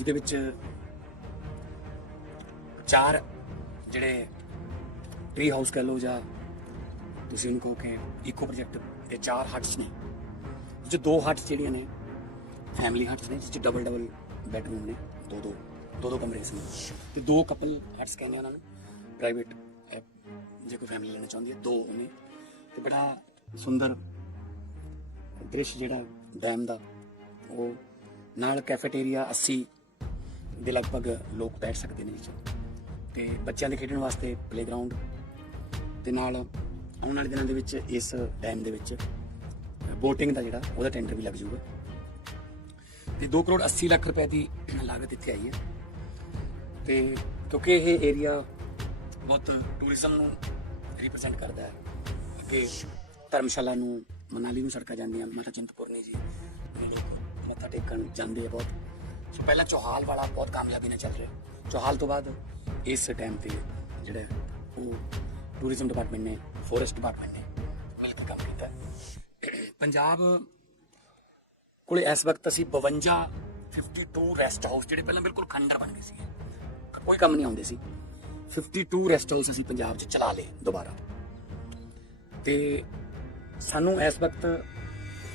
ਜਿਹਦੇ ਵਿੱਚ ਚਾਰ ਜਿਹੜੇ ਟ੍ਰੀ ਹਾਊਸ ਕਹ ਲਓ ਜਾਂ ਤੁਸੀਂ ਉਹਨੂੰ ਕਹੋ ਕਿ ਇਕੋ ਪ੍ਰੋਜੈਕਟ ਤੇ ਚਾਰ ਹਟਸ ਨੇ ਜੋ ਦੋ ਹਟਸ ਜਿਹੜੀਆਂ ਨੇ ਫੈਮਿਲੀ ਹਟਸ ਨੇ ਜਿਸ ਚ ਡਬਲ ਡਬਲ ਬੈਡਰੂਮ ਨੇ, ਦੋ ਦੋ ਦੋ ਦੋ ਕਮਰੇ ਸੀ ਤੇ ਦੋ ਕਪਲ ਹਟਸ ਕਹਿੰਦੇ ਉਹਨਾਂ ਨੂੰ ਪ੍ਰਾਈਵੇਟ ਜੇ ਕੋਈ ਫੈਮਿਲੀ ਲੈਣਾ ਚਾਹੁੰਦੀ ਹੈ, ਦੋ ਨੇ। ਤੇ ਬੜਾ ਸੁੰਦਰ ਦ੍ਰਿਸ਼ ਜਿਹੜਾ ਡੈਮ ਦਾ, ਉਹ ਨਾਲ ਕੈਫੇਟੇਰੀਆ 80 ਦੇ ਲਗਭਗ ਲੋਕ ਬੈਠ ਸਕਦੇ ਨੇ ਵਿੱਚ। ਤੇ ਬੱਚਿਆਂ ਦੇ ਖੇਡਣ ਵਾਸਤੇ ਪਲੇਗਰਾਉਂਡ ਤੇ ਨਾਲ ਆਉਣ ਵਾਲੇ ਦਿਨਾਂ ਦੇ ਵਿੱਚ ਇਸ ਡੈਮ ਦੇ ਵਿੱਚ ਬੋਟਿੰਗ ਦਾ ਜਿਹੜਾ, ਉਹਦਾ ਟੈਂਡਰ ਵੀ ਲੱਗ ਜਾਊਗਾ। ਤੇ 2 ਕਰੋੜ 80 ਲੱਖ ਰੁਪਏ ਦੀ ਲਾਗਤ ਇੱਥੇ ਆਈ ਹੈ। ਤੇ ਕਿਉਂਕਿ ਇਹ ਏਰੀਆ ਬਹੁਤ ਟੂਰਿਜ਼ਮ ਨੂੰ ਰਿਪਰੈਜ਼ੈਂਟ ਕਰਦਾ ਹੈ। ਅੱਗੇ ਧਰਮਸ਼ਾਲਾ ਨੂੰ, ਮਨਾਲੀ ਨੂੰ ਸੜਕਾਂ ਜਾਂਦੀਆਂ, ਮਾਤਾ ਚਿੰਤਪੁਰਨੀ ਜੀ ਲੋਕ ਮੱਥਾ ਟੇਕਣ ਜਾਂਦੇ ਆ ਬਹੁਤ। ਸੋ ਪਹਿਲਾਂ ਚੋਹਾਲ ਵਾਲਾ ਬਹੁਤ ਕਾਮਯਾਬੀ ਨਾਲ ਚੱਲ ਰਿਹਾ। ਚੋਹਾਲ ਤੋਂ ਬਾਅਦ ਇਸ ਟਾਈਮ ਤੇ ਜਿਹੜਾ ਉਹ ਟੂਰਿਜ਼ਮ ਡਿਪਾਰਟਮੈਂਟ ਨੇ ਫੋਰੈਸਟ ਡਿਪਾਰਟਮੈਂਟ ਨੇ ਮਿਲ ਕੇ ਕੰਮ ਕੀਤਾ। ਪੰਜਾਬ ਕੋਲੇ ਇਸ ਵਕਤ ਅਸੀਂ 52 52 ਰੈਸਟ ਹਾਊਸ ਜਿਹੜੇ ਪਹਿਲਾਂ ਬਿਲਕੁਲ ਖੰਡਰ ਬਣ ਗਏ ਸੀ ਕੋਈ ਕੰਮ ਨਹੀਂ ਆਉਂਦੇ ਸੀ। 52 ਰੈਸਟ ਹਾਊਸ ਅਸੀਂ ਪੰਜਾਬ 'ਚ ਚਲਾ ਲਏ ਦੁਬਾਰਾ। ਤੇ ਸਾਨੂੰ ਇਸ ਵਕਤ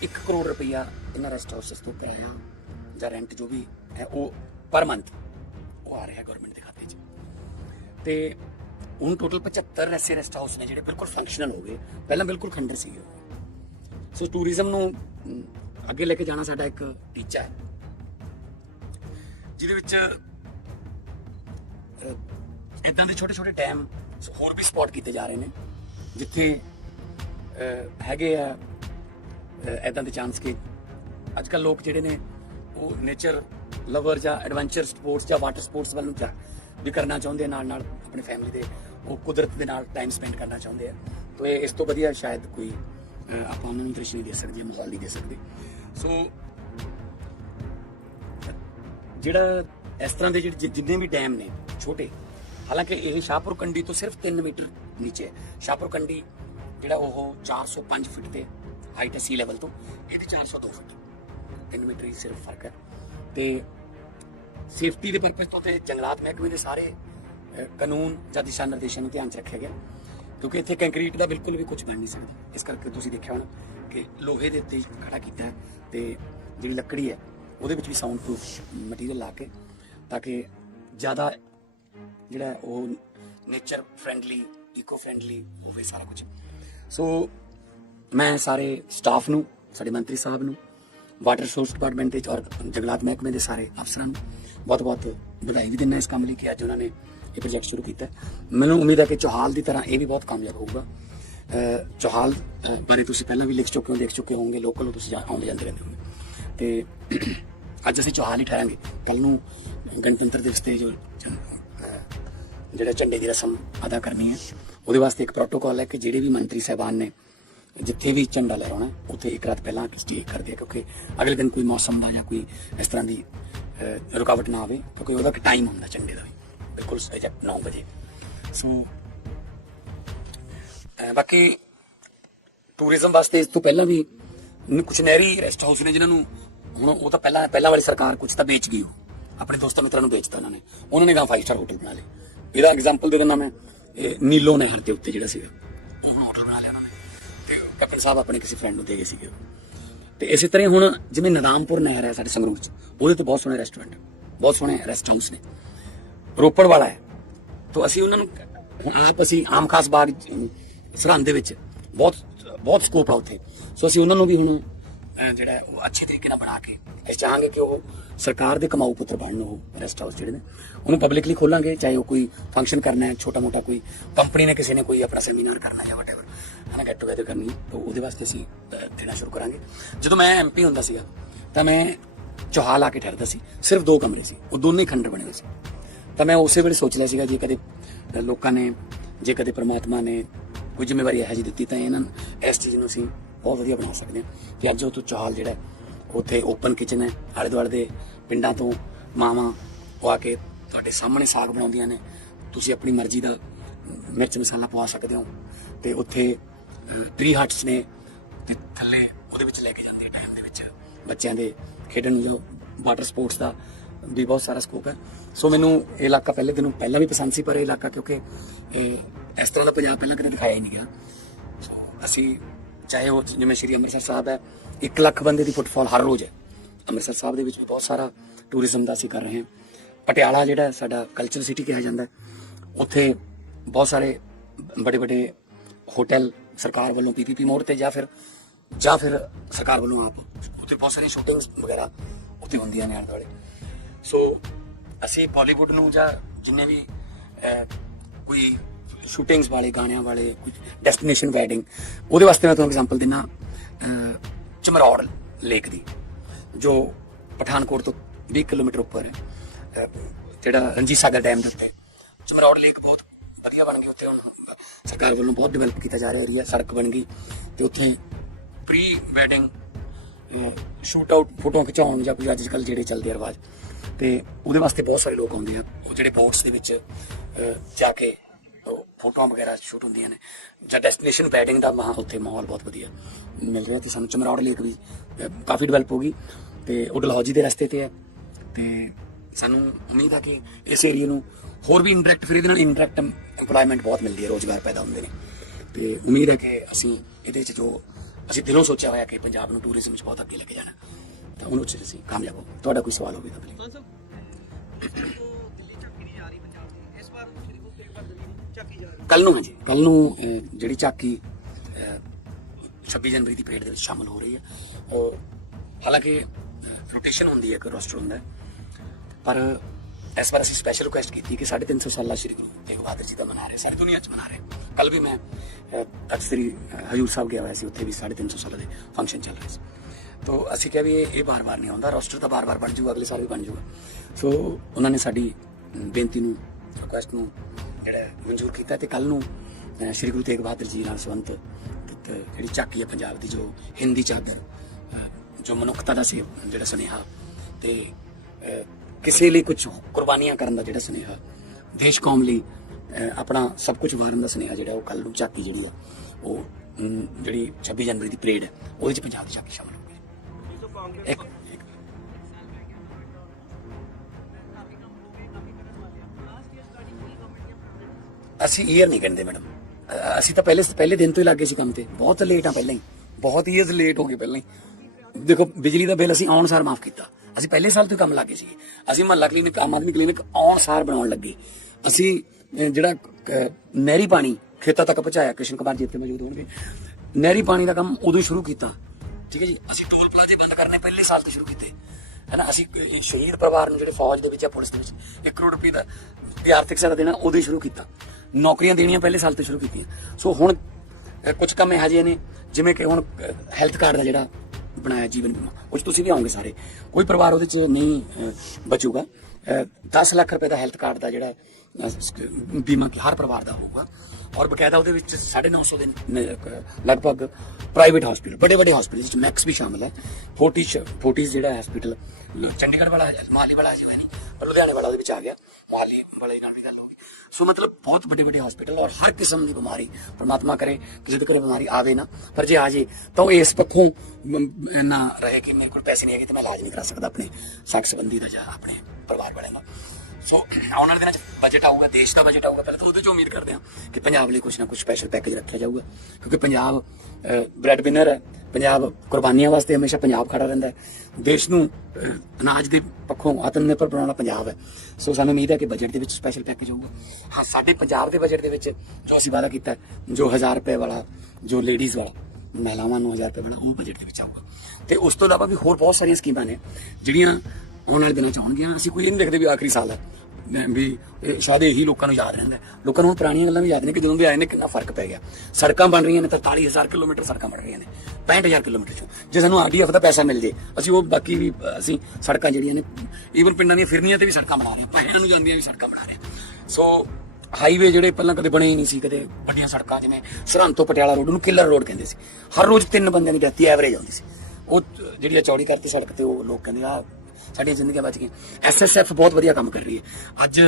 1 ਕਰੋੜ ਰੁਪਈਆ ਇਹਨਾਂ ਰੈਸਟ ਹਾਊਸਸ ਤੋਂ ਪੈ ਰਿਹਾ ਜਾਂ ਰੈਂਟ ਜੋ ਵੀ ਹੈ, ਉਹ ਪਰ ਮੰਥ ਉਹ ਆ ਰਿਹਾ ਗਵਰਨਮੈਂਟ ਦੇ ਖਾਤੇ 'ਚ। ਤੇ ਹੁਣ ਟੋਟਲ 75 ਐਸੇ ਰੈਸਟ ਹਾਊਸ ਨੇ ਜਿਹੜੇ ਬਿਲਕੁਲ ਫੰਕਸ਼ਨਲ ਹੋ ਗਏ। ਪਹਿਲਾਂ ਬਿਲਕੁਲ ਖੰਡਰ ਸੀ ਸੋ ਟੂਰਿਜ਼ਮ ਨੂੰ ਅੱਗੇ ਲੈ ਕੇ ਜਾਣਾ ਸਾਡਾ ਇੱਕ ਟੀਚਾ ਹੈ। ਜਿਹਦੇ ਵਿੱਚ ਇਦਾਂ ਦੇ ਛੋਟੇ ਛੋਟੇ ਡੈਮ ਹੋਰ ਵੀ ਸਪੌਟ ਕੀਤੇ ਜਾ ਰਹੇ ਨੇ। ਜਿੱਥੇ ਹੈਗੇ ਆ ਇਦਾਂ ਦੇ ਚਾਂਸ ਕਿ ਅੱਜ ਕੱਲ ਲੋਕ ਜਿਹੜੇ ਨੇ ਉਹ ਨੇਚਰ ਲਵਰ ਜਾਂ ਐਡਵੈਂਚਰ ਸਪੋਰਟਸ ਜਾਂ ਵਾਟਰ ਸਪੋਰਟਸ ਵੱਲ ਨੂੰ ਵੀ ਕਰਨਾ ਚਾਹੁੰਦੇ ਨਾਲ ਨਾਲ ਆਪਣੀ ਫੈਮਿਲੀ ਦੇ, ਉਹ ਕੁਦਰਤ ਦੇ ਨਾਲ ਟਾਈਮ ਸਪੈਂਡ ਕਰਨਾ ਚਾਹੁੰਦੇ ਆ। ਤਾਂ ਇਹ ਇਸ ਤੋਂ ਵਧੀਆ ਸ਼ਾਇਦ ਕੋਈ ਆਪਾਂ ਉਹਨਾਂ ਨੂੰ ਦ੍ਰਿਸ਼ ਨਹੀਂ ਦੇ ਸਕਦੇ, ਮਾਹੌਲ ਨਹੀਂ ਦੇ ਸਕਦੇ। ਸੋ, ਜਿਹੜਾ ਇਸ ਤਰ੍ਹਾਂ ਦੇ ਜਿਹੜੇ ਜਿੰਨੇ ਵੀ ਡੈਮ ਨੇ, ਛੋਟੇ, ਹਾਲਾਂਕਿ ਇਹ ਸ਼ਾਹਪੁਰ ਕੰਡੀ ਤੋਂ ਸਿਰਫ 3 ਮੀਟਰ ਨੀਚੇ ਹੈ। ਸ਼ਾਹਪੁਰ ਕੰਡੀ ਜਿਹੜਾ ਉਹ 405 ਫੁੱਟ ਤੇ ਹਾਈਟ ਹੈ ਸੀ ਲੈਵਲ ਤੋਂ ਇਹਦੇ 402 ਫੁੱਟ 3 ਮੀਟਰ ਹੀ ਸਿਰਫ ਫ਼ਰਕ ਹੈ। ਤੇ ਸੇਫਟੀ ਦੇ ਪਰਪਸ ਤੋਂ ਤੇ ਜੰਗਲਾਤ ਮਹਿਕਮੇ ਦੇ ਸਾਰੇ ਕਾਨੂੰਨ ਜਾਂ ਦਿਸ਼ਾ ਨਿਰਦੇਸ਼ਾਂ ਨੂੰ ਧਿਆਨ 'ਚ ਰੱਖਿਆ ਗਿਆ। ਕਿਉਂਕਿ ਇੱਥੇ ਕੰਕਰੀਟ ਦਾ ਬਿਲਕੁਲ ਵੀ ਕੁਝ ਬਣ ਨਹੀਂ ਸਕਦਾ। ਇਸ ਕਰਕੇ ਤੁਸੀਂ ਦੇਖਿਆ ਹੋਣਾ ਕਿ ਲੋਹੇ ਦੇ ਉੱਤੇ ਖੜਾ ਕੀਤਾ ਹੈ ਤੇ ਜਿਹੜੀ ਲੱਕੜੀ ਹੈ, ਉਹਦੇ ਵਿੱਚ ਵੀ ਸਾਊਂਡ ਪ੍ਰੂਫ ਮਟੀਰੀਅਲ ਲਾ ਕੇ, ਤਾਂ ਕਿ ਜ਼ਿਆਦਾ ਜਿਹੜਾ ਉਹ ਨੇਚਰ ਫ੍ਰੈਂਡਲੀ ਇਕੋ ਫ੍ਰੈਂਡਲੀ ਹੋਵੇ ਸਾਰਾ ਕੁਝ। ਸੋ ਮੈਂ ਸਾਰੇ ਸਟਾਫ ਨੂੰ, ਸਾਡੇ ਮੰਤਰੀ ਸਾਹਿਬ ਨੂੰ ਵਾਟਰ ਰਿਸੋਰਸ ਡਿਪਾਰਟਮੈਂਟ ਦੇ ਔਰ ਜੰਗਲਾਤ ਮਹਿਕਮੇ ਦੇ ਸਾਰੇ ਅਫਸਰਾਂ ਨੂੰ ਬਹੁਤ-ਬਹੁਤ ਵਧਾਈ ਵੀ ਦਿੰਦਾ ਇਸ ਕੰਮ ਲਈ ਕਿ ਅੱਜ ਉਹਨਾਂ ਨੇ ਇਹ ਪ੍ਰੋਜੈਕਟ ਸ਼ੁਰੂ ਕੀਤਾ। ਮੈਨੂੰ ਉਮੀਦ ਹੈ ਕਿ ਚੋਹਾਲ ਦੀ ਤਰ੍ਹਾਂ ਇਹ ਵੀ ਬਹੁਤ ਕਾਮਯਾਬ ਹੋਊਗਾ। ਅਹ ਚੋਹਾਲ ਬਾਰੇ ਤੁਸੀਂ ਪਹਿਲਾਂ ਵੀ ਲਿਖ ਚੁੱਕੇ ਹੋ, ਦੇਖ ਚੁੱਕੇ ਹੋਵੋਗੇ ਲੋਕਲ ਨੂੰ ਤੁਸੀਂ ਆਉਂਦੇ ਜਾਂਦੇ ਰਹਿੰਦੇ ਹੋਗੇ ਤੇ ਅੱਜ ਅਸੀਂ ਚੋਹਾਲ ਹੀ ਠਹਿਰਾਂਗੇ। ਕੱਲ ਨੂੰ ਗਣਤੰਤਰ ਦਿਵਸ ਤੇ ਜੋ ਜਿਹੜਾ ਝੰਡੇ ਦੀ ਰਸਮ ਅਦਾ ਕਰਨੀ ਹੈ, ਉਹਦੇ ਵਾਸਤੇ ਇੱਕ ਪ੍ਰੋਟੋਕਾਲ ਹੈ ਕਿ ਜਿਹੜੇ ਵੀ ਮੰਤਰੀ ਸਾਹਿਬਾਨ ਨੇ ਜਿੱਥੇ ਵੀ ਝੰਡਾ ਲਹਿਰਾਉਣਾ ਹੈ, ਉੱਥੇ ਇੱਕ ਰਾਤ ਪਹਿਲਾਂ ਸਟੇ ਕਰਦੇ ਆ ਕਿਉਂਕਿ ਅਗਲੇ ਦਿਨ ਕੋਈ ਮੌਸਮ ਦਾ ਜਾਂ ਕੋਈ ਇਸ ਤਰ੍ਹਾਂ ਦੀ ਰੁਕਾਵਟ ਨਾ ਆਵੇ ਕਿਉਂਕਿ ਉਹਦਾ ਇੱਕ ਟਾਈਮ ਹੁੰਦਾ ਝੰਡੇ ਦਾ ਵੀ। ਬਿਲਕੁਲ 9 ਵਜੇ। ਸੋ ਬਾਕੀ ਟੂਰਿਜ਼ਮ ਵਾਸਤੇ ਇਸ ਤੋਂ ਪਹਿਲਾਂ ਵੀ ਕੁਝ ਨਹਿਰੀ ਰੈਸਟ ਹਾਊਸ ਨੇ ਜਿਨ੍ਹਾਂ ਨੂੰ ਹੁਣ ਉਹ ਤਾਂ ਪਹਿਲਾਂ ਪਹਿਲਾਂ ਵਾਲੀ ਸਰਕਾਰ ਕੁਝ ਤਾਂ ਵੇਚ ਗਈ ਉਹ। ਆਪਣੇ ਦੋਸਤਾਂ ਮਿੱਤਰਾਂ ਨੂੰ ਵੇਚਤਾ ਉਹਨਾਂ ਨੇ। ਉਹਨਾਂ ਨੇ ਤਾਂ 5 ਸਟਾਰ ਹੋਟਲ ਬਣਾ ਲਏ। ਇਹਦਾ ਐਗਜ਼ਾਮਪਲ ਦੇ ਦਿੰਦਾ ਮੈਂ ਇਹ ਨੀਲੋ ਨਹਿਰ ਦੇ ਉੱਤੇ ਜਿਹੜਾ ਸੀਗਾ। ਉਹਨੂੰ ਹੋਟਲ ਬਣਾ ਲਿਆ ਉਹਨਾਂ ਨੇ। ਕੈਪਟਨ ਸਾਹਿਬ ਆਪਣੇ ਕਿਸੇ ਫਰੈਂਡ ਨੂੰ ਦੇ ਗਏ ਸੀਗੇ ਤੇ ਇਸੇ ਤਰ੍ਹਾਂ ਹੁਣ ਜਿਵੇਂ ਨਦਾਮਪੁਰ ਨਹਿਰ ਹੈ ਸਾਡੇ ਸੰਗਰੂਰ ਚ, ਉਹਦੇ ਤੇ ਬਹੁਤ ਸੋਹਣੇ ਰੈਸਟੋਰੈਂਟ ਬਹੁਤ ਸੋਹਣੇ ਰੈਸਟ ਹਾਊਸ ਨੇ। ਰੋਪੜ ਵਾਲਾ ਹੈ। ਤੋਂ ਅਸੀਂ ਉਹਨਾਂ ਨੂੰ ਆਪ ਅਸੀਂ ਆਮ ਖਾਸ ਬਾਗ ਸਰਹੰਦ ਦੇ ਵਿੱਚ ਬਹੁਤ ਬਹੁਤ ਸਕੋਪ ਆ ਉੱਥੇ। ਸੋ ਅਸੀਂ ਉਹਨਾਂ ਨੂੰ ਵੀ ਹੁਣ ਜਿਹੜਾ ਉਹ ਅੱਛੇ ਤਰੀਕੇ ਨਾਲ ਬਣਾ ਕੇ, ਅਸੀਂ ਚਾਹਾਂਗੇ ਕਿ ਉਹ ਸਰਕਾਰ ਦੇ ਕਮਾਊ ਪੁੱਤਰ ਬਣਨ, ਉਹ ਰੈਸਟ ਹਾਊਸ ਜਿਹੜੇ ਨੇ। ਉਹਨੂੰ ਪਬਲਿਕਲੀ ਖੋਲਾਂਗੇ, ਚਾਹੇ ਉਹ ਕੋਈ ਫੰਕਸ਼ਨ ਕਰਨਾ ਹੈ, ਛੋਟਾ ਮੋਟਾ ਕੋਈ ਕੰਪਨੀ ਨੇ ਕਿਸੇ ਨੇ ਕੋਈ ਆਪਣਾ ਸੈਮੀਨਾਰ ਕਰਨਾ ਹੈ ਜਾਂ ਵਟਐਵਰ ਹਨਾ ਗੈਟ ਟੂਗੇਦਰ ਕਰਨੀ ਹੈ, ਤਾਂ ਉਹਦੇ ਵਾਸਤੇ ਅਸੀਂ ਦੇਣਾ ਸ਼ੁਰੂ ਕਰਾਂਗੇ। ਜਦੋਂ ਮੈਂ ਐਮਪੀ ਹੁੰਦਾ ਸੀਗਾ, ਤਾਂ ਮੈਂ ਚੋਹਾਲ ਆ ਕੇ ਠਹਿਰਦਾ ਸੀ, ਸਿਰਫ ਦੋ ਕਮਰੇ ਸੀ, ਉਹ ਦੋਨੇ ਹੀ ਖੰਡਰ ਬਣੇ ਹੋਏ ਸੀ। ਤਾਂ ਮੈਂ ਉਸੇ ਵੇਲੇ ਸੋਚ ਲਿਆ ਸੀਗਾ, ਜੇ ਕਦੇ ਲੋਕਾਂ ਨੇ, ਜੇ ਕਦੇ ਪ੍ਰਮਾਤਮਾ ਨੇ ਕੋਈ ਜ਼ਿੰਮੇਵਾਰੀ ਇਹੋ ਜਿਹੀ ਦਿੱਤੀ, ਤਾਂ ਇਹਨਾਂ ਨੂੰ ਇਸ ਚੀਜ਼ ਨੂੰ ਅਸੀਂ ਬਹੁਤ ਵਧੀਆ ਬਣਾ ਸਕਦੇ ਹਾਂ ਕਿ ਅੱਜ ਉਹ ਤੋਂ ਚਾਹਲ ਜਿਹੜਾ ਉੱਥੇ ਓਪਨ ਕਿਚਨ ਹੈ ਆਲੇ ਦੁਆਲੇ ਦੇ ਪਿੰਡਾਂ ਤੋਂ ਮਾਵਾਂ ਉਹ ਆ ਕੇ ਤੁਹਾਡੇ ਸਾਹਮਣੇ ਸਾਗ ਬਣਾਉਂਦੀਆਂ ਨੇ। ਤੁਸੀਂ ਆਪਣੀ ਮਰਜ਼ੀ ਦਾ ਮਿਰਚ ਮਸਾਲਾ ਪਵਾ ਸਕਦੇ ਹੋ। ਤੇ ਉੱਥੇ ਟ੍ਰੀ ਹਟਸ ਨੇ ਤੇ ਥੱਲੇ ਉਹਦੇ ਵਿੱਚ ਲੈ ਕੇ ਜਾਂਦੇ ਟਾਈਮ ਦੇ ਵਿੱਚ। ਬੱਚਿਆਂ ਦੇ ਖੇਡਣ ਨੂੰ ਜੋ ਵਾਟਰ ਸਪੋਰਟਸ ਦਾ ਵੀ ਬਹੁਤ ਸਾਰਾ ਸਕੋਪ ਹੈ। ਸੋ ਮੈਨੂੰ ਇਹ ਇਲਾਕਾ ਪਹਿਲੇ ਦਿਨੋਂ ਪਹਿਲਾਂ ਵੀ ਪਸੰਦ ਸੀ, ਪਰ ਇਹ ਇਲਾਕਾ ਕਿਉਂਕਿ ਇਹ ਇਸ ਤਰ੍ਹਾਂ ਦਾ ਪੰਜਾਬ ਪਹਿਲਾਂ ਕਦੇ ਦਿਖਾਇਆ ਹੀ ਨਹੀਂ ਗਿਆ। ਸੋ ਅਸੀਂ ਚਾਹੇ ਉਹ ਜਿਵੇਂ ਸ਼੍ਰੀ ਅੰਮ੍ਰਿਤਸਰ ਸਾਹਿਬ ਹੈ 1 ਲੱਖ ਬੰਦੇ ਦੀ ਫੁੱਟਫਾਲ ਹਰ ਰੋਜ਼ ਹੈ। ਅੰਮ੍ਰਿਤਸਰ ਸਾਹਿਬ ਦੇ ਵਿੱਚ ਵੀ ਬਹੁਤ ਸਾਰਾ ਟੂਰਿਜ਼ਮ ਦਾ ਅਸੀਂ ਕਰ ਰਹੇ ਹਾਂ। ਪਟਿਆਲਾ ਜਿਹੜਾ ਸਾਡਾ ਕਲਚਰ ਸਿਟੀ ਕਿਹਾ ਜਾਂਦਾ ਉੱਥੇ ਬਹੁਤ ਸਾਰੇ ਬੜੇ ਬੜੇ ਹੋਟਲ ਸਰਕਾਰ ਵੱਲੋਂ ਪੀਪੀਪੀ ਮੋਡ ਤੇ ਜਾਂ ਫਿਰ ਜਾਂ ਫਿਰ ਸਰਕਾਰ ਵੱਲੋਂ ਆਪ ਉੱਥੇ ਬਹੁਤ ਸਾਰੀਆਂ ਸ਼ੂਟਿੰਗਸ ਵਗੈਰਾ ਉੱਥੇ ਹੁੰਦੀਆਂ ਨੇ ਆਲੇ ਦੁਆਲੇ ਸੋ ਅਸੀਂ ਬਾਲੀਵੁੱਡ ਨੂੰ ਜਾਂ ਜਿੰਨੇ ਵੀ ਕੋਈ ਸ਼ੂਟਿੰਗਸ ਵਾਲੇ ਗਾਣਿਆਂ ਵਾਲੇ ਕੋਈ ਡੈਸਟੀਨੇਸ਼ਨ ਵੈਡਿੰਗ ਉਹਦੇ ਵਾਸਤੇ ਮੈਂ ਤੁਹਾਨੂੰ ਐਗਜ਼ਾਮਪਲ ਦਿੰਨਾ ਅਹ, ਚਮਰੌੜ ਲੇਕ ਦੀ ਜੋ ਪਠਾਨਕੋਟ ਤੋਂ 20 ਕਿਲੋਮੀਟਰ ਉੱਪਰ ਹੈ। ਜਿਹੜਾ ਰਣਜੀਤ ਸਾਗਰ ਡੈਮ ਦੇ ਉੱਤੇ। ਚਮਰੌੜ ਲੇਕ ਬਹੁਤ ਵਧੀਆ ਬਣ ਗਈ, ਉੱਥੇ ਹੁਣ ਸਰਕਾਰ ਵੱਲੋਂ ਬਹੁਤ ਡਿਵੈਲਪ ਕੀਤਾ ਜਾ ਰਿਹਾ ਏਰੀਆ ਸੜਕ ਬਣ ਗਈ ਤੇ ਉੱਥੇ ਪ੍ਰੀ ਵੈਡਿੰਗ ਸ਼ੂਟ ਆਊਟ ਫੋਟੋਆਂ ਖਿਚਾਉਣ ਜਾਂ ਕੋਈ ਅੱਜ ਕੱਲ ਜਿਹੜੇ ਚੱਲਦੇ ਆ ਰਿਵਾਜ। ਤੇ ਉਹਦੇ ਵਾਸਤੇ ਬਹੁਤ ਸਾਰੇ ਲੋਕ ਆਉਂਦੇ ਆ, ਉਹ ਜਿਹੜੇ ਬੋਟਸ ਦੇ ਵਿੱਚ ਜਾ ਕੇ ਫੋਟੋਆਂ ਵਗੈਰਾ ਸ਼ੂਟ ਹੁੰਦੀਆਂ ਨੇ। ਜਾਂ ਡੈਸਟੀਨੇਸ਼ਨ ਵੈਡਿੰਗ ਦਾ ਮਹਾ ਉੱਥੇ ਮਾਹੌਲ ਬਹੁਤ ਵਧੀਆ ਮਿਲ ਰਿਹਾ ਤੇ ਸਾਨੂੰ ਚਮਰੌੜ ਲੇਕ ਵੀ ਕਾਫੀ ਡਿਵੈਲਪ ਹੋ ਗਈ ਤੇ ਉਹ ਡਲਹੌਜੀ ਦੇ ਰਸਤੇ ਤੇ ਹੈ ਤੇ ਸਾਨੂੰ ਉਮੀਦ ਆ ਕਿ ਇਸ ਏਰੀਆ ਨੂੰ ਹੋਰ ਵੀ ਇੰਡਾਇਰੈਕਟ ਫਿਰ ਇਹਦੇ ਨਾਲ ਇੰਡਾਇਰੈਕਟ EMPLOYMENT ਬਹੁਤ ਮਿਲਦੀ ਹੈ ਰੋਜ਼ਗਾਰ ਪੈਦਾ ਹੁੰਦੇ ਨੇ। ਤੇ ਉਮੀਦ ਹੈ ਕਿ ਅਸੀਂ ਇਹਦੇ ਵਿੱਚ ਜੋ ਅਸੀਂ ਦਿਲੋਂ ਸੋਚਿਆ ਹੋਇਆ ਕਿ ਪੰਜਾਬ ਨੂੰ ਟੂਰਿਜ਼ਮ ਵਿੱਚ ਬਹੁਤ ਅੱਗੇ ਲੈ ਕੇ ਜਾਣਾ ਤਾਂ ਉਹਨੂੰ ਚ ਅਸੀਂ ਕਾਮਯਾਬ ਹੋ ਤੁਹਾਡਾ ਕੋਈ ਸਵਾਲ ਹੋਵੇ ਤਾਂ ਪਲੀਜ਼ ਕੱਲ ਨੂੰ ਹੈ ਜੀ ਕੱਲ ਨੂੰ ਜਿਹੜੀ ਝਾਕੀ ਅਹ, 26 ਜਨਵਰੀ ਦੀ ਪਰੇਡ ਦੇ ਵਿੱਚ ਸ਼ਾਮਲ ਹੋ ਰਹੀ ਹੈ। ਹਾਲਾਂਕਿ ਫਲੋਟੇਸ਼ਨ ਹੁੰਦੀ ਹੈ ਇੱਕ ਰੋਸਟਰ ਹੁੰਦਾ ਹੈ ਪਰ ਇਸ ਵਾਰ ਅਸੀਂ ਸਪੈਸ਼ਲ ਰਿਕੁਐਸਟ ਕੀਤੀ ਕਿ 350 ਸਾਲਾ ਸ਼੍ਰੀ ਗੁਰੂ ਤੇਗ ਬਹਾਦਰ ਜੀ ਦਾ ਮਨਾ ਰਹੇ, ਸਾਰੀ ਦੁਨੀਆ 'ਚ ਮਨਾ ਰਹੇ। ਕੱਲ ਵੀ ਮੈਂ ਤਖਤ ਸ੍ਰੀ ਹਜ਼ੂਰ ਸਾਹਿਬ ਗਿਆ ਹੋਇਆ ਸੀ, ਉੱਥੇ ਵੀ 350 ਸਾਲ ਦੇ ਫੰਕਸ਼ਨ ਚੱਲ ਰਹੇ ਸੀ। ਤੋ ਅਸੀਂ ਕਿਹਾ ਵੀ ਇਹ ਇਹ ਬਾਰ-ਬਾਰ ਨਹੀਂ ਆਉਂਦਾ ਰੋਸਟਰ ਤਾਂ ਬਾਰ-ਬਾਰ ਬਣ ਜੂਗਾ ਅਗਲੇ ਸਾਲ ਵੀ ਬਣ ਜੂਗਾ ਸੋ ਉਹਨਾਂ ਨੇ ਸਾਡੀ ਬੇਨਤੀ ਨੂੰ ਰਿਕੁਐਸਟ ਨੂੰ ਜਿਹੜਾ ਮਨਜ਼ੂਰ ਕੀਤਾ ਤੇ ਕੱਲ ਨੂੰ ਸ਼੍ਰੀ ਗੁਰੂ ਤੇਗ ਬਹਾਦਰ ਜੀ ਨਾਲ ਸੰਬੰਧਿਤ ਜਿਹੜੀ ਝਾਕੀ ਹੈ ਪੰਜਾਬ ਦੀ, ਜੋ ਹਿੰਦੀ ਚਾਦਰ ਜੋ ਮਨੁੱਖਤਾ ਦਾ ਸੀ ਜਿਹੜਾ ਸੁਨੇਹਾ ਤੇ ਕਿਸੇ ਲਈ ਕੁਝ ਕੁਰਬਾਨੀਆਂ ਕਰਨ ਦਾ ਜਿਹੜਾ ਸੁਨੇਹਾ ਦੇਸ਼ ਕੌਮ ਲਈ ਆਪਣਾ ਸਭ ਕੁਝ ਵਾਰਨ ਦਾ ਸੁਨੇਹਾ ਜਿਹੜਾ ਉਹ ਕੱਲ ਨੂੰ ਝਾਕੀ ਜਿਹੜੀ ਆ, ਉਹ ਜਿਹੜੀ 26 ਜਨਵਰੀ ਦੀ ਪਰੇਡ ਉਹਦੇ ਚ ਪੰਜਾਬ ਦੀ ਝਾਕੀ ਸ਼ਾਮਲ ਹੋਊਗੀ। ਇੱਕ ਅਸੀਂ ਈਅਰ ਨਹੀਂ ਕਹਿੰਦੇ ਮੈਡਮ ਅਸੀਂ ਤਾਂ ਪਹਿਲੇ ਪਹਿਲੇ ਦਿਨ ਤੋਂ ਹੀ ਲੱਗੇ ਸੀ ਕੰਮ ਤੇ। ਬਹੁਤ ਲੇਟ ਆ ਪਹਿਲਾਂ ਹੀ। ਬਹੁਤ ਈਅਰਸ ਲੇਟ ਹੋ ਗਏ ਪਹਿਲਾਂ ਹੀ। ਦੇਖੋ, ਬਿਜਲੀ ਦਾ ਬਿੱਲ ਅਸੀਂ ਆਉਣ ਸਾਰ ਮਾਫ ਕੀਤਾ। ਅਸੀਂ ਪਹਿਲੇ ਸਾਲ ਤੋਂ ਹੀ ਕੰਮ ਲੱਗੇ ਸੀ। ਅਸੀਂ ਮਹੱਲਾ ਕਲੀਨਿਕ ਆਮ ਆਦਮੀ ਕਲੀਨਿਕ ਆਉਣ ਸਾਰ ਬਣਾਉਣ ਲੱਗੇ। ਅਸੀਂ ਜਿਹੜਾ ਨਹਿਰੀ ਪਾਣੀ ਖੇਤਾਂ ਤੱਕ ਪਹੁੰਚਾਇਆ ਕ੍ਰਿਸ਼ਨ ਕੁਮਾਰ ਜੀ ਇੱਥੇ ਮੌਜੂਦ ਹੋਣਗੇ। ਨਹਿਰੀ ਪਾਣੀ ਦਾ ਕੰਮ ਉਦੋਂ ਹੀ ਸ਼ੁਰੂ ਕੀਤਾ। ਠੀਕ ਹੈ ਜੀ? ਅਸੀਂ ਟੋਲ ਪਲਾਜ਼ੇ ਬੰਦ ਕਰਨੇ ਪਹਿਲੇ ਸਾਲ ਤੋਂ ਸ਼ੁਰੂ ਕੀਤੇ। ਹੈ ਨਾ ਅਸੀਂ ਸ਼ਹੀਦ ਪਰਿਵਾਰ ਨੂੰ ਜਿਹੜੇ ਫੌਜ ਦੇ ਵਿੱਚ ਆ ਪੁਲਿਸ ਦੇ ਵਿੱਚ 1 ਕਰੋੜ ਰੁਪਏ ਦਾ ਦੀ ਆਰਥਿਕ ਸਹਾਇਤਾ ਦੇਣਾ ਉਦੋਂ ਹੀ ਸ਼ੁਰੂ ਕੀਤਾ। ਨੌਕਰੀਆਂ ਦੇਣੀਆਂ ਪਹਿਲੇ ਸਾਲ ਤੋਂ ਸ਼ੁਰੂ ਕੀਤੀਆਂ। ਸੋ ਹੁਣ ਅ, ਕੁਝ ਕੰਮ ਇਹੋ ਜਿਹੇ ਨੇ ਜਿਵੇਂ ਕਿ ਹੁਣ ਹੈਲਥ ਕਾਰਡ ਦਾ ਜਿਹੜਾ ਬਣਾਇਆ ਜੀਵਨ ਬੀਮਾ। ਉਹ 'ਚ ਤੁਸੀਂ ਵੀ ਆਉਂਗੇ ਸਾਰੇ। ਕੋਈ ਪਰਿਵਾਰ ਉਹਦੇ ਚ ਨਹੀਂ ਬਚੂਗਾ। ਅ, 10 ਲੱਖ ਰੁਪਏ ਦਾ ਹੈਲਥ ਕਾਰਡ ਦਾ ਜਿਹੜਾ ਬੀਮਾ ਕਿ ਹਰ ਪਰਿਵਾਰ ਦਾ ਹੋਊਗਾ। ਔਰ ਬਕਾਇਦਾ ਉਹਦੇ ਵਿੱਚ 950 ਦੇ ਨ- ਅ, ਲਗਭਗ ਪ੍ਰਾਈਵੇਟ ਹਸਪੀਟਲ ਬੜੇ ਬੜੇ ਹਸਪੀਟਲ ਜਿਸ ਮੈਕਸ ਵੀ ਸ਼ਾਮਲ ਹੈ। ਫੋਰਟਿਸ ਫੋਰਟਿਸ ਜਿਹੜਾ ਹਸਪੀਟਲ ਚੰਡੀਗੜ੍ਹ ਵਾਲਾ ਹੈ ਮਾਲੀ ਵਾਲਾ ਹੈ ਨਹੀਂ ਪਰ ਲੁਧਿਆਣੇ ਵਾਲਾ ਉਹਦੇ ਵਿੱਚ ਆ ਗਿਆ। ਮਾਲੀ ਵਾਲੇ ਨਾਲ ਵੀ ਗੱਲ ਹੋ ਸੋ ਮਤਲਬ ਬਹੁਤ ਵੱਡੇ ਵੱਡੇ ਹਸਪੀਟਲ ਔਰ ਹਰ ਕਿਸਮ ਦੀ ਬਿਮਾਰੀ ਪਰਮਾਤਮਾ ਕਰੇ ਕਿਸੇ ਦੇ ਘਰੇ ਬਿਮਾਰੀ ਆਵੇ ਨਾ ਪਰ ਜੇ ਆ ਜੇ ਤਾਂ ਉਹ ਇਸ ਪੱਖੋਂ ਮ- ਨਾ ਰਹੇ ਕਿ ਮੇਰੇ ਕੋਲ ਪੈਸੇ ਨਹੀਂ ਹੈਗੇ ਤੇ ਮੈਂ ਇਲਾਜ ਨਹੀਂ ਕਰਾ ਸਕਦਾ ਆਪਣੇ ਸਾਖ ਸੰਬੰਧੀ ਦਾ ਜਾਂ ਆਪਣੇ ਪਰਿਵਾਰ ਵਾਲਿਆਂ ਦਾ ਸੋ ਆਉਣ ਵਾਲੇ ਦਿਨਾਂ 'ਚ ਬਜਟ ਆਊਗਾ, ਦੇਸ਼ ਦਾ ਬਜਟ ਆਊਗਾ, ਪਹਿਲਾਂ ਤਾਂ ਉਹਦੇ 'ਚ ਉਮੀਦ ਕਰਦੇ ਹਾਂ ਕਿ ਪੰਜਾਬ ਲਈ ਕੁਝ ਨਾ ਕੁਝ ਸਪੈਸ਼ਲ ਪੈਕੇਜ ਰੱਖਿਆ ਜਾਊਗਾ। ਕਿਉਂਕਿ ਪੰਜਾਬ ਬ੍ਰੈਡ ਬਿਨਰ ਹੈ। ਪੰਜਾਬ ਕੁਰਬਾਨੀਆਂ ਵਾਸਤੇ ਹਮੇਸ਼ਾ ਪੰਜਾਬ ਖੜਾ ਰਹਿੰਦਾ ਹੈ। ਦੇਸ਼ ਨੂੰ ਅਨਾਜ ਦੇ ਪੱਖੋਂ ਆਤਮ ਨਿਰਭਰ ਬਣਾਉਣਾ ਪੰਜਾਬ ਹੈ। ਸੋ ਸਾਨੂੰ ਉਮੀਦ ਹੈ ਕਿ ਬਜਟ ਦੇ ਵਿੱਚ ਸਪੈਸ਼ਲ ਪੈਕੇਜ ਹੋਊਗਾ ਹਾਂ, ਸਾਡੇ ਪੰਜਾਬ ਦੇ ਬਜਟ ਦੇ ਵਿੱਚ ਜੋ ਅਸੀਂ ਵਾਅਦਾ ਕੀਤਾ ਜੋ 1000 ਰੁਪਏ ਵਾਲਾ, ਜੋ ਲੇਡੀਜ਼ ਵਾਲਾ, ਮਹਿਲਾਵਾਂ ਨੂੰ 1000 ਰੁਪਏ ਵਾਲਾ, ਉਹ ਬਜਟ ਦੇ ਵਿੱਚ ਆਊਗਾ। ਤੇ ਉਸ ਤੋਂ ਇਲਾਵਾ ਵੀ ਹੋਰ ਬਹੁਤ ਸਾਰੀਆਂ ਸਕੀਮਾਂ ਨੇ, ਜਿਹੜੀਆਂ ਆਉਣ ਵਾਲੇ ਦਿਨਾਂ ਚ ਆਉਣਗੀਆਂ। ਅਸੀਂ ਕੋਈ ਇਹ ਨਹੀਂ ਦੇਖਦੇ ਵੀ ਆਖਰੀ ਸਾਲ ਹੈ। ਵੀ ਇਹ ਸ਼ਾਇਦ ਇਹੀ ਲੋਕਾਂ ਨੂੰ ਯਾਦ ਰਹਿੰਦਾ ਲੋਕਾਂ ਨੂੰ ਪੁਰਾਣੀਆਂ ਗੱਲਾਂ ਵੀ ਯਾਦ ਨੇ ਕਿ ਜਦੋਂ ਵੀ ਆਏ ਨੇ ਕਿੰਨਾ ਫ਼ਰਕ ਪੈ ਗਿਆ। ਸੜਕਾਂ ਬਣ ਰਹੀਆਂ ਨੇ 43000 ਕਿਲੋਮੀਟਰ ਸੜਕਾਂ ਬਣ ਰਹੀਆਂ ਨੇ। 65000 ਕਿਲੋਮੀਟਰ ਚੋਂ। ਜੇ ਸਾਨੂੰ ਆਰਡੀਐਫ ਦਾ ਪੈਸਾ ਮਿਲ ਜੇ, ਅਸੀਂ ਉਹ ਬਾਕੀ ਵੀ, ਅਸੀਂ ਸੜਕਾਂ ਜਿਹੜੀਆਂ ਨੇ ਈਵਨ ਪਿੰਡਾਂ ਦੀਆਂ ਫਿਰਨੀਆਂ ਤੇ ਵੀ ਸੜਕਾਂ ਬਣਾ ਰਹੇ ਹਾਂ। ਪਹਿਲਾਂ ਨੂੰ ਜਾਂਦੀਆਂ ਵੀ ਸੜਕਾਂ ਬਣਾ ਰਹੇ ਹਾਂ। ਸੋ ਹਾਈਵੇ ਜਿਹੜੇ ਪਹਿਲਾਂ ਕਦੇ ਬਣੇ ਹੀ ਨਹੀਂ ਸੀ, ਕਦੇ ਵੱਡੀਆਂ ਸੜਕਾਂ ਜਿਵੇਂ ਸਰਹੰਦ ਤੋਂ ਪਟਿਆਲਾ ਰੋਡ ਨੂੰ ਕਿਲਰ ਰੋਡ ਕਹਿੰਦੇ ਸੀ। ਹਰ ਰੋਜ਼ ਤਿੰਨ ਬੰਦਿਆਂ ਦੀ ਡੈਥ ਐਵਰੇਜ ਆਉਂਦੀ ਸੀ। ਉਹ ਜਿਹੜੀ ਆ ਚੌੜੀ ਕਰਤੀ ਸੜਕ ਤੇ ਉਹ ਲੋਕ ਕਹਿੰਦੇ ਆ ਸਾਡੀਆਂ ਜ਼ਿੰਦਗੀਆਂ ਬਚ ਗਈਆਂ ਐਸਐਸਐਫ ਬਹੁਤ ਵਧੀਆ ਕੰਮ ਕਰ ਰਹੀ ਹੈ। ਅੱਜ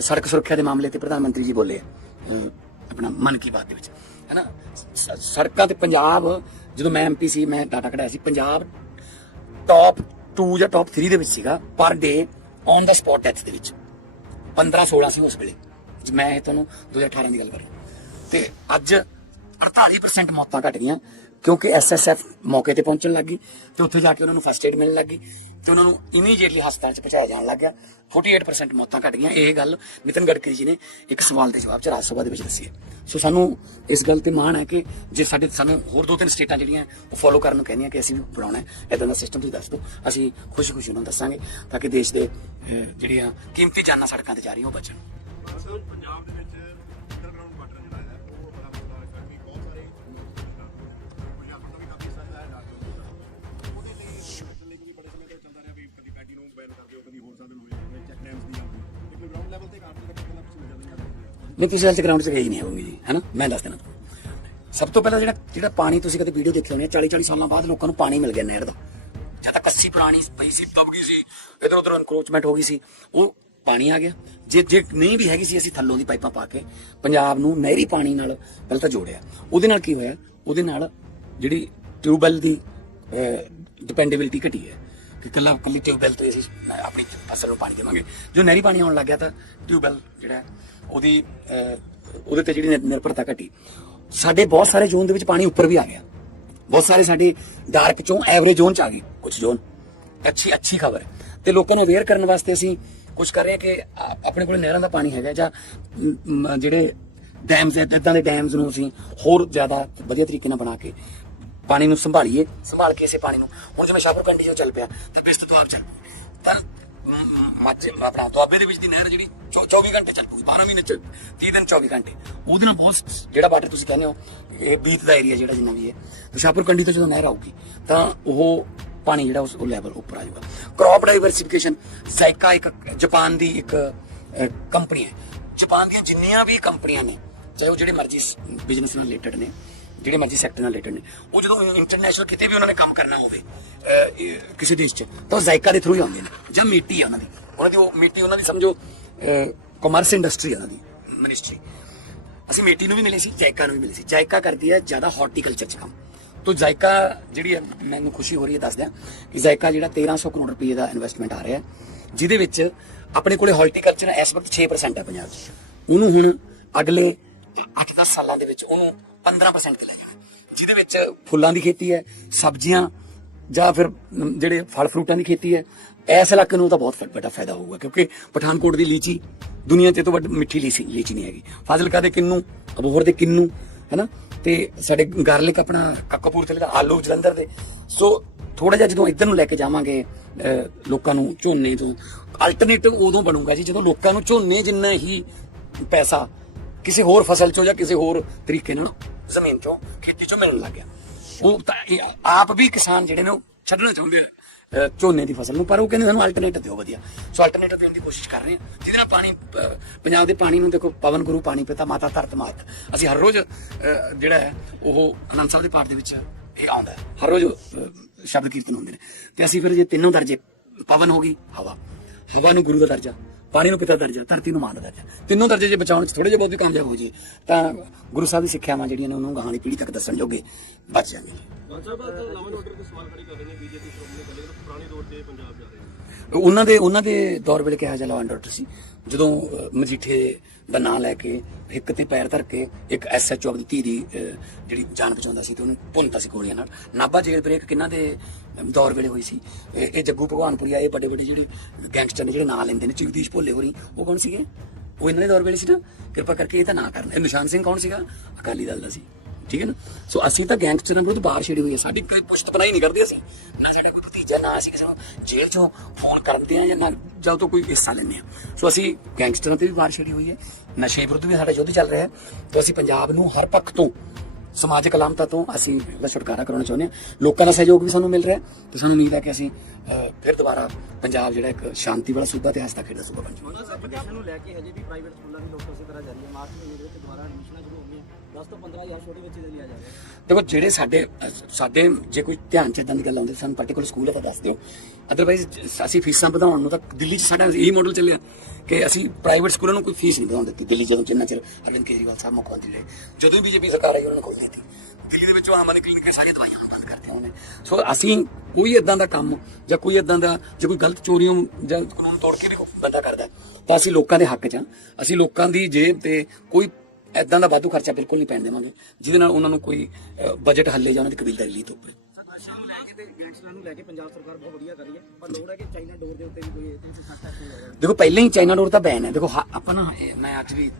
ਸੜਕ ਸੁਰੱਖਿਆ ਦੇ ਮਾਮਲੇ ਤੇ ਪ੍ਰਧਾਨ ਮੰਤਰੀ ਜੀ ਬੋਲੇ ਆ, ਆਪਣਾ ਮਨ ਕੀ ਬਾਤ ਦੇ ਵਿੱਚ। ਹੈਨਾ? ਸ- ਸੜਕਾਂ ਤੇ ਪੰਜਾਬ ਜਦੋਂ ਮੈਂ ਐਮਪੀ ਸੀ ਮੈਂ ਡਾਟਾ ਕਢਾਇਆ ਸੀ ਪੰਜਾਬ ਟੌਪ 2 ਜਾਂ ਟੌਪ 3 ਦੇ ਵਿੱਚ ਸੀਗਾ ਪਰ day on the spot death ਦੇ ਵਿੱਚ। 15 16 ਸੀ ਉਸ ਵੇਲੇ। ਮੈਂ ਇਹ ਤੁਹਾਨੂੰ 2018 ਦੀ ਗੱਲ ਕਰ ਰਿਹਾ। ਤੇ ਅੱਜ 48% ਮੌਤਾਂ ਘਟ ਗਈਆਂ ਕਿਉਂਕਿ ਐਸਐਸਐਫ ਮੌਕੇ ਤੇ ਪਹੁੰਚਣ ਲੱਗੀ ਤੇ ਉੱਥੇ ਜਾ ਕੇ ਉਹਨਾਂ ਨੂੰ ਫਸਟ ਏਡ ਮਿਲਣ ਲੱਗੀ ਤੇ ਉਹਨਾਂ ਨੂੰ ਇਮੀਡੀਏਟਲੀ ਹਸਪਤਾਲ 'ਚ ਪਹੁੰਚਾਇਆ ਜਾਣ ਲੱਗ ਗਿਆ। 48% ਮੌਤਾਂ ਘਟ ਗਈਆਂ। ਇਹ ਗੱਲ ਨਿਤਨ ਗਡਕਰੀ ਜੀ ਨੇ ਇੱਕ ਸਵਾਲ ਦੇ ਜਵਾਬ 'ਚ ਰਾਜ ਸਭਾ ਦੇ ਵਿੱਚ ਦੱਸੀ ਹੈ। ਸੋ ਸਾਨੂੰ ਇਸ ਗੱਲ ਤੇ ਮਾਣ ਹੈ ਕਿ ਜੇ ਸਾਡੇ ਸਾਨੂੰ ਹੋਰ ਦੋ ਤਿੰਨ ਸਟੇਟਾਂ ਜਿਹੜੀਆਂ ਉਹ ਫੋਲੋ ਕਰਨ ਨੂੰ ਕਹਿੰਦੀਆਂ ਕਿ ਅਸੀਂ ਵੀ ਬਣਾਉਣਾ ਹੈ ਇਦਾਂ ਦਾ ਸਿਸਟਮ ਤੁਸੀਂ ਦੱਸ ਦਿਓ। ਅਸੀਂ ਖੁਸ਼ੀ-ਖੁਸ਼ੀ ਉਹਨਾਂ ਨੂੰ ਦੱਸਾਂਗੇ ਤਾਂ ਕਿ ਦੇਸ਼ ਦੇ ਜਿਹੜੀਆਂ ਕੀਮਤੀ ਜਾਨਾਂ ਸੜਕਾਂ ਤੇ ਜਾ ਰਹੀਆਂ ਉਹ ਬਚਣ। ਪੰਜਾਬ ਦੇ ਵਿੱਚ ਨਹੀਂ ਤੁਸੀਂ ਅੱਜ ਗਰਾਊਂਡ 'ਚ ਗਈ ਨਹੀਂ ਹੋਗੇ ਜੀ, ਹੈਨਾ? ਮੈਂ ਦੱਸ ਦੇਣਾ ਸਭ ਤੋਂ ਪਹਿਲਾਂ ਜਿਹੜਾ ਜਿਹੜਾ ਪਾਣੀ ਤੁਸੀਂ ਕਦੇ ਵੀਡੀਓ ਦੇਖੇ ਹੋਣੇ 40 40 ਸਾਲਾਂ ਬਾਅਦ ਲੋਕਾਂ ਨੂੰ ਪਾਣੀ ਮਿਲ ਗਿਆ ਨਹਿਰ ਦਾ। ਜਦ ਤੱਕ ਕੱਸੀ ਪੁਰਾਣੀ ਪਈ ਸੀ ਦਬ ਗਈ ਸੀ, ਇਧਰ ਉਧਰ ਇਨਕਰੋਚਮੈਂਟ ਹੋ ਗਈ ਸੀ, ਉਹ ਪਾਣੀ ਆ ਗਿਆ। ਜੇ ਜੇ ਨਹੀਂ ਵੀ ਹੈਗੀ ਸੀ, ਅਸੀਂ ਥੱਲੋਂ ਦੀ ਪਾਈਪਾਂ ਪਾ ਕੇ ਪੰਜਾਬ ਨੂੰ ਨਹਿਰੀ ਪਾਣੀ ਨਾਲ ਪਹਿਲਾਂ ਤਾਂ ਜੋੜਿਆ। ਉਹਦੇ ਨਾਲ ਕੀ ਹੋਇਆ? ਉਹਦੇ ਨਾਲ ਜਿਹੜੀ ਟਿਊਬਵੈਲ ਦੀ ਡਿਪੈਂਡੇਬਿਲਿਟੀ ਘਟੀ ਹੈ ਕਿ ਕੱਲਾ ਕੱਲੀ ਟਿਊਬਵੈਲ ਤੋਂ ਅਸੀਂ ਆਪਣੀ ਫਸਲ ਨੂੰ ਪਾਣੀ ਦੇਵਾਂਗੇ। ਜੋ ਨਹਿਰੀ ਪਾਣੀ ਆਉਣ ਲੱਗ ਗਿਆ ਤਾਂ ਟਿਊਬਵੈਲ ਜਿਹੜਾ ਉਹਦੀ ਉਹਦੇ ਤੇ ਜਿਹੜੀ ਨਿਰ- ਨਿਰਭਰਤਾ ਘਟੀ। ਸਾਡੇ ਬਹੁਤ ਸਾਰੇ ਜ਼ੋਨ ਦੇ ਵਿੱਚ ਪਾਣੀ ਉੱਪਰ ਵੀ ਆ ਗਿਆ। ਬਹੁਤ ਸਾਰੇ ਸਾਡੇ ਡਾਰਕ ਚੋਂ ਐਵਰੇਜ ਜ਼ੋਨ ਚ ਆ ਗਏ ਕੁਝ ਜ਼ੋਨ। ਅੱਛੀ ਅੱਛੀ ਖਬਰ ਹੈ। ਤੇ ਲੋਕਾਂ ਨੂੰ ਅਵੇਅਰ ਕਰਨ ਵਾਸਤੇ ਅਸੀਂ ਕੁਝ ਕਰ ਰਹੇ ਹਾਂ ਕਿ ਆਪਣੇ ਕੋਲ ਨਹਿਰਾਂ ਦਾ ਪਾਣੀ ਹੈਗਾ ਜਾਂ ਜਿਹੜੇ ਡੈਮਸ ਇਦਾਂ ਦੇ ਡੈਮਸ ਨੂੰ ਅਸੀਂ ਹੋਰ ਜ਼ਿਆਦਾ ਵਧੀਆ ਤਰੀਕੇ ਨਾਲ ਬਣਾ ਕੇ ਪਾਣੀ ਨੂੰ ਸੰਭਾਲੀਏ, ਸੰਭਾਲ ਕੇ ਇਸੇ ਪਾਣੀ ਨੂੰ। ਹੁਣ ਜਿਵੇਂ ਸ਼ਾਹਪੁਰ ਕੰਡੀ ਜੋ ਚੱਲ ਪਿਆ, ਤੇ ਬਿਸਤ ਤੋਂ ਆਪ ਚੱਲ ਪਰ ਮਾਝੇ ਆਪਣਾ ਦੁਆਬੇ ਦੇ ਵਿੱਚ ਦੀ ਨਹਿਰ ਜਿਹੜੀ 24 ਘੰਟੇ ਚੱਲ ਪਊਗੀ 12 ਮਹੀਨੇ ਚ 30 ਦਿਨ 24 ਘੰਟੇ। ਉਹਦੇ ਨਾਲ ਬਹੁਤ ਜਿਹੜਾ ਵਾਟਰ ਤੁਸੀਂ ਕਹਿੰਦੇ ਹੋ, ਇਹ ਬੀਤ ਦਾ ਏਰੀਆ ਜਿਹੜਾ ਜਿੰਨਾ ਵੀ ਹੈ ਤੇ ਸ਼ਾਹਪੁਰ ਕੰਡੀ ਤੋਂ ਜਦੋਂ ਨਹਿਰ ਆਊਗੀ, ਤਾਂ ਉਹ ਪਾਣੀ ਜਿਹੜਾ ਉਸ ਲੈਵਲ ਉੱਪਰ ਆ ਜਾਊਗਾ। ਕ੍ਰੌਪ ਡਾਈਵਰਸਿਫਿਕੇਸ਼ਨ ਜ਼ਾਇਕਾ ਇੱਕ ਜਾਪਾਨ ਦੀ ਇੱਕ ਕੰਪਨੀ ਹੈ। ਜਾਪਾਨ ਦੀਆਂ ਜਿੰਨੀਆਂ ਵੀ ਕੰਪਨੀਆਂ ਨੇ, ਚਾਹੇ ਉਹ ਜਿਹੜੇ ਮਰਜ਼ੀ ਬਿਜ਼ਨਸ ਨਾਲ ਰਿਲੇਟਡ ਨੇ ਜਿਹੜੇ ਮਰਜ਼ੀ ਸੈਕਟਰ ਨਾਲ ਰਿਲੇਟਡ ਨੇ। ਉਹ ਜਦੋਂ ਇੰਟਰਨੈਸ਼ਨਲ ਕਿਤੇ ਵੀ ਉਹਨਾਂ ਨੇ ਕੰਮ ਕਰਨਾ ਹੋਵੇ ਕਿਸੇ ਦੇਸ਼ 'ਚ, ਤਾਂ ਉਹ ਜ਼ਾਇਕਾ ਦੇ ਥਰੂ ਹੀ ਆਉਂਦੇ ਨੇ, ਜਾਂ ਮੀਟੀ ਆ ਉਹਨਾਂ ਦੀ। ਉਹਨਾਂ ਦੀ ਉਹ ਮੀਟੀ, ਉਹਨਾਂ ਦੀ ਸਮਝੋ ਕਮਰਸ ਇੰਡਸਟਰੀ ਆ ਉਹਨਾਂ ਦੀ ਮਿਨਿਸਟਰੀ ਅਸੀਂ ਮੇਟੀ ਨੂੰ ਵੀ ਮਿਲੇ ਸੀ, ਜਾਇਕਾ ਨੂੰ ਵੀ ਮਿਲੇ ਸੀ। ਜਾਇਕਾ ਕਰਦੀ ਹੈ ਜ਼ਿਆਦਾ ਹਾਰਟੀਕਲਚਰ 'ਚ ਕੰਮ। ਤੋ ਜਾਇਕਾ ਜਿਹੜੀ ਹੈ, ਮੈਨੂੰ ਖੁਸ਼ੀ ਹੋ ਰਹੀ ਹੈ ਦੱਸ ਦਿਆਂ ਕਿ ਜਾਇਕਾ ਜਿਹੜਾ 1300 ਕਰੋੜ ਰੁਪਏ ਦਾ ਇਨਵੈਸਟਮੈਂਟ ਆ ਰਿਹਾ ਹੈ, ਜਿਹਦੇ ਵਿੱਚ ਆਪਣੇ ਕੋਲੇ ਹਾਰਟੀਕਲਚਰ ਇਸ ਵਕਤ 6% ਹੈ ਪੰਜਾਬ 'ਚ। ਉਹਨੂੰ ਹੁਣ ਅਗਲੇ 8-10 ਸਾਲਾਂ ਦੇ ਵਿੱਚ ਉਹਨੂੰ 15% ਤੇ ਲੈ ਜਾਣਾ ਜਿਹਦੇ ਵਿੱਚ ਫੁੱਲਾਂ ਦੀ ਖੇਤੀ ਹੈ, ਸਬਜ਼ੀਆਂ ਜਾਂ ਫਿਰ ਜਿਹੜੇ ਫਲ ਫਰੂਟਾਂ ਦੀ ਖੇਤੀ ਹੈ, ਇਸ ਇਲਾਕੇ ਨੂੰ ਤਾਂ ਬਹੁਤ ਵੱਡਾ ਫਾਇਦਾ ਹੋਊਗਾ, ਕਿਉਂਕਿ ਪਠਾਨਕੋਟ ਦੀ ਲੀਚੀ ਦੁਨੀਆ 'ਚ ਇਹ ਤੋਂ ਵੱਡੀ ਮਿੱਠੀ ਲੀਚੀ ਲੀਚੀ ਨਹੀਂ ਹੈਗੀ। ਫਾਜ਼ਿਲਕਾ ਦੇ ਕਿੰਨੂ, ਅਬੋਹਰ ਦੇ ਕਿੰਨੂ, ਹੈਨਾ? ਤੇ ਸਾਡੇ ਗਾਰਲਿਕ ਆਪਣਾ ਕ- ਕਪੂਰਥਲੇ ਦਾ ਆਲੂ, ਜਲੰਧਰ ਦੇ। ਸੋ ਥੋੜਾ ਜਿਹਾ ਜਦੋਂ ਇੱਧਰ ਨੂੰ ਲੈ ਕੇ ਜਾਵਾਂਗੇ ਲੋਕਾਂ ਨੂੰ ਝੋਨੇ ਤੋਂ ਅਲਟਰਨੇਟਿਵ ਉਦੋਂ ਬਣੂਗਾ ਜੀ, ਜਦੋਂ ਲੋਕਾਂ ਨੂੰ ਝੋਨੇ ਜਿੰਨਾ ਹੀ ਪੈਸਾ ਕਿਸੇ ਹੋਰ ਫਸਲ ਚੋਂ ਜਾਂ ਕਿਸੇ ਹੋਰ ਤਰੀਕੇ ਨਾਲ ਜ਼ਮੀਨ ਚੋਂ ਖੇਤੀ ਚੋਂ ਮਿਲਣ ਲੱਗ ਗਿਆ। ਉਹ ਤਾਂ ਆਪ ਵੀ ਕਿਸਾਨ ਜਿਹੜੇ ਨੇ ਉਹ ਛੱਡਣਾ ਚਾਹੁੰਦੇ ਆ। ਝੋਨੇ ਦੀ ਫਸਲ ਨੂੰ, ਪਰ ਉਹ ਕਹਿੰਦੇ ਸਾਨੂੰ ਅਲਟਰਨੇਟਿਵ ਦਿਓ ਵਧੀਆ। ਸੋ ਅਲਟਰਨੇਟਿਵ ਦੇਣ ਦੀ ਕੋਸ਼ਿਸ਼ ਕਰ ਰਹੇ ਹਾਂ। ਜਿਹਦੇ ਨਾਲ ਪਾਣੀ ਪੰਜਾਬ ਦੇ ਪਾਣੀ ਨੂੰ ਦੇਖੋ, ਪਵਨ ਗੁਰੂ ਪਾਣੀ ਪਿਤਾ ਮਾਤਾ ਧਰਤ ਮਾਤ ਅਸੀਂ ਹਰ ਰੋਜ਼ ਜਿਹੜਾ ਹੈ, ਉਹ ਅਨੰਦ ਸਾਹਿਬ ਦੇ ਪਾਠ ਦੇ ਵਿੱਚ ਇਹ ਆਉਂਦਾ ਹਰ ਰੋਜ਼ ਸ਼ਬਦ ਕੀਰਤਨ ਹੁੰਦੇ ਨੇ। ਤੇ ਅਸੀਂ ਫਿਰ ਜੇ ਤਿੰਨੋਂ ਦਰਜੇ, ਪਵਨ ਹੋ ਗਈ, ਹਵਾ। ਹਵਾ ਨੂੰ ਗੁਰੂ ਦਾ ਦਰਜਾ। ਪਾਣੀ ਨੂੰ ਪਿਤਾ ਦਾ ਦਰਜਾ, ਧਰਤੀ ਨੂੰ ਮਾਂ ਦਾ ਦਰਜਾ। ਤਿੰਨੋਂ ਦਰਜੇ ਜੇ ਬਚਾਉਣ ਚ ਥੋੜੇ ਜਿਹਾ ਬਹੁਤ ਕਾਮਯਾਬ ਹੋ ਜੇ, ਤਾਂ ਗੁਰੂ ਸਾਹਿਬ ਦੀ ਸਿੱਖਿਆਵਾਂ ਜਿਹੜੀਆਂ ਨੇ ਉਹਨੂੰ ਗਾਹਾਂ ਦੀ ਪੀੜ੍ਹੀ ਤੱਕ ਦੱਸਣ ਜੋਗੇ ਬਚ ਜਾਣਗੇ ਸਾਹਿਬ ਲਾਵਨ ਆਰਡਰ ਦੇ ਸਵਾਲ ਖੜੀ ਕਰ ਰਹੇ ਨੇ, ਬੀਜੇਪੀ ਸ਼੍ਰੋਮਣੀ ਅਕਾਲੀ ਪੁਰਾਣੇ ਦੌਰ ਤੇ ਪੰਜਾਬ ਜਾ ਉਹਨਾਂ ਦੇ ਉਹਨਾਂ ਦੇ ਦੌਰ ਵੇਲੇ ਕਿਹਾ ਜਿਹਾ ਲਾਅ ਆਰਡਰ ਸੀ। ਜਦੋਂ ਮਜੀਠੇ ਦਾ ਨਾਂ ਲੈ ਕੇ ਹਿੱਕ ਤੇ ਪੈਰ ਧਰ ਕੇ ਇੱਕ ਐਸਐਚਓ ਆਪਣੀ ਧੀ ਦੀ ਜਿਹੜੀ ਜਾਨ ਬਚਾਉਂਦਾ ਸੀ ਤੇ ਉਹਨੂੰ ਭੁੰਨਤਾ ਸੀ ਗੋਲੀਆਂ ਨਾਲ। ਨਾਭਾ ਜੇਲ੍ਹ ਬ੍ਰੇਕ ਕਿਹਨਾਂ ਦੇ ਦੌਰ ਵੇਲੇ ਹੋਈ ਸੀ? ਇਹ ਇਹ ਜੱਗੂ ਭਗਵਾਨਪੁਰੀਆ ਇਹ ਵੱਡੇ ਵੱਡੇ ਜਿਹੜੇ ਗੈਂਗਸਟਰ ਨੇ ਜਿਹੜੇ ਨਾਂ ਲੈਂਦੇ ਨੇ, ਜਗਦੀਸ਼ ਭੋਲੇ ਹੋਰੀ, ਉਹ ਕੌਣ ਸੀਗੇ? ਉਹ ਇਹਨਾਂ ਦੇ ਦੌਰ ਵੇਲੇ ਸੀ ਨਾ? ਕਿਰਪਾ ਕਰਕੇ ਇਹ ਤਾਂ ਨਾ ਕਰਨ। ਇਹ ਨਿਸ਼ਾਨ ਸਿੰਘ ਕੌਣ ਸੀਗਾ? ਅਕਾਲੀ ਦਲ ਦਾ ਸੀ। ਠੀਕ ਹੈ ਨਾ? ਸੋ ਅਸੀਂ ਤਾਂ ਗੈਂਗਸਟਰਾਂ ਵਿਰੁੱਧ ਬਾਹਰ ਛੇੜੀ ਹੋਈ ਹੈ ਸਾਡੀ ਕੋਈ ਪੁਸ਼ਤ ਬਣਾਈ ਨਹੀਂ ਕਰਦੇ ਅਸੀਂ। ਨਾ ਸਾਡਾ ਕੋਈ ਭਤੀਜਾ, ਨਾ ਅਸੀਂ ਕਿਸੇ ਨੂੰ ਜੇਲ੍ਹ ਚੋਂ ਫੋਨ ਕਰਦੇ ਆ ਜਾਂ ਨਾ ਜਾਂ ਤੋਂ ਕੋਈ ਹਿੱਸਾ ਲੈਂਦੇ ਆ। ਸੋ ਅਸੀਂ ਗੈਂਗਸਟਰਾਂ ਤੇ ਵੀ ਬਾਹਰ ਛੇੜੀ ਹੋਈ ਹੈ ਨਸ਼ੇ ਵਿਰੁੱਧ ਵੀ ਸਾਡਾ ਯੁੱਧ ਚੱਲ ਰਿਹਾ ਹੈ। ਤੇ ਅਸੀਂ ਪੰਜਾਬ ਨੂੰ ਹਰ ਪੱਖ ਤੋਂ, ਸਮਾਜਿਕ ਅਲਾਮਤਾਂ ਤੋਂ ਅਸੀਂ ਇਹਦਾ ਛੁਟਕਾਰਾ ਕਰਾਉਣਾ ਚਾਹੁੰਦੇ ਹਾਂ। ਲੋਕਾਂ ਦਾ ਸਹਿਯੋਗ ਵੀ ਸਾਨੂੰ ਮਿਲ ਰਿਹਾ ਤੇ ਸਾਨੂੰ ਉਮੀਦ ਹੈ ਕਿ ਅਸੀਂ ਫਿਰ ਦੁਬਾਰਾ ਪੰਜਾਬ ਜਿਹੜਾ ਇੱਕ ਸ਼ਾਂਤੀ ਵਾਲਾ ਸੂਬਾ ਤੇ ਹੱਸਦਾ ਖੇਡਦਾ ਸੂਬਾ ਬਣ ਜਾਊਗਾ। ਐਜੂਕੇਸ਼ਨ ਨੂੰ ਲੈ ਕੇ ਹਜੇ ਵੀ ਪ੍ਰਾਈਵੇਟ ਸਕੂਲਾਂ ਦੀ ਲੋਕ ਉਸੇ ਤਰ੍ਹਾਂ ਜਾਰੀ ਹੈ। ਮਾਰਚ ਮਹੀਨੇ ਦੇ ਵਿੱਚ ਦੁਬਾਰਾ ਐਡਮਿਸ਼ਨਾਂ ਸ਼ੁਰੂ ਹੋ 10 ਤੋਂ 15000 ਛੋਟੇ ਬੱਚੇ ਦੇ ਲਿਆ ਜਾ ਦੇਖੋ, ਜਿਹੜੇ ਸਾਡੇ ਸਾਡੇ ਜੇ ਕੋਈ ਧਿਆਨ ਚ ਇਦਾਂ ਦੀ ਗੱਲ ਆਉਂਦੀ ਸਾਨੂੰ ਪਾਰਟਿਕੂਲਰ ਸਕੂਲ ਹੈ ਤਾਂ ਦੱਸ ਦਿਓ। ਅਦਰਵਾਈਜ਼ ਅਸੀਂ ਫੀਸਾਂ ਵਧਾਉਣ ਨੂੰ ਤਾਂ ਦਿੱਲੀ 'ਚ ਸਾਡਾ ਇਹੀ ਮਾਡਲ ਚੱਲਿਆ ਕਿ ਅਸੀਂ ਪ੍ਰਾਈਵੇਟ ਸਕੂਲਾਂ ਨੂੰ ਕੋਈ ਫੀਸ ਨਹੀਂ ਵਧਾਉਣ ਦਿੱਤੀ। ਦਿੱਲੀ ਜਦੋਂ ਜਿੰਨਾ ਚਿਰ ਅਰਵਿੰਦ ਕੇਜਰੀਵਾਲ ਸਾਹਿਬ ਮੁੱਖ ਮੰਤਰੀ ਰਹੇ, ਜਦੋਂ ਵੀ ਬੀਜੇਪੀ ਸਰਕਾਰ ਆਈ, ਉਹਨਾਂ ਨੇ ਖੋਲ੍ਹ ਦਿੱਤੀ ਦਿੱਲੀ ਦੇ ਵਿੱਚ ਆਮ ਆਦਮੀ ਸਾਰੀਆਂ ਦਵਾਈਆਂ ਨੂੰ ਬੰਦ ਕਰਤੀਆਂ ਉਹਨੇ। ਸੋ ਅਸੀਂ ਕੋਈ ਇਦਾਂ ਦਾ ਕੰਮ ਜਾਂ ਕੋਈ ਇਦਾਂ ਦਾ, ਜੇ ਕੋਈ ਗਲਤ ਚੋਰੀਆਂ ਜਾਂ ਕਾਨੂੰਨ ਤੋੜ ਕੇ ਵੀ ਬੰਦਾ ਕਰਦਾ, ਤਾਂ ਅਸੀਂ ਲੋਕਾਂ ਦੇ ਹੱਕ 'ਚ ਹਾਂ। ਅਸੀਂ ਲੋਕਾਂ ਦੀ ਜੇਬ ਤੇ ਕੋਈ ਇਦਾਂ ਦਾ ਵਾਧੂ ਖਰਚਾ ਬਿਲਕੁਲ ਨਹੀਂ ਪੈਣ ਦੇਵਾਂਗੇ ਜਿਹਦੇ ਨਾਲ ਉਹਨਾਂ ਨੂੰ ਕੋਈ ਬਜਟ ਹੱਲੇ ਜਾਂ ਉਹਨਾਂ ਦੀ ਕਬੀਲਦਾਰੀ ਲਈ ਤੋਪੇ ਨਸ਼ਿਆਂ ਨੂੰ ਲੈ ਕੇ ਤੇ ਗੈਂਗਸਟਰਾਂ ਨੂੰ ਲੈ ਕੇ ਪੰਜਾਬ ਸਰਕਾਰ ਬਹੁਤ ਵਧੀਆ ਕਰ ਰਹੀ ਹੈ ਪਰ ਲੋੜ ਹੈ ਕਿ ਚਾਈਨਾ ਡੋਰ ਦੇ ਉੱਤੇ ਵੀ ਕੋਈ ਇਹ ਤੇ ਸਖਤ ਐਕਸ਼ਨ ਹੋਵੇ ਦੇਖੋ ਪਹਿਲਾਂ ਹੀ ਚਾਈਨਾ ਡੋਰ ਤਾਂ ਬੈਨ ਹੈ। ਦੇਖੋ ਆਪਾਂ ਨਾ ਮੈਂ ਅੱਜ ਵੀ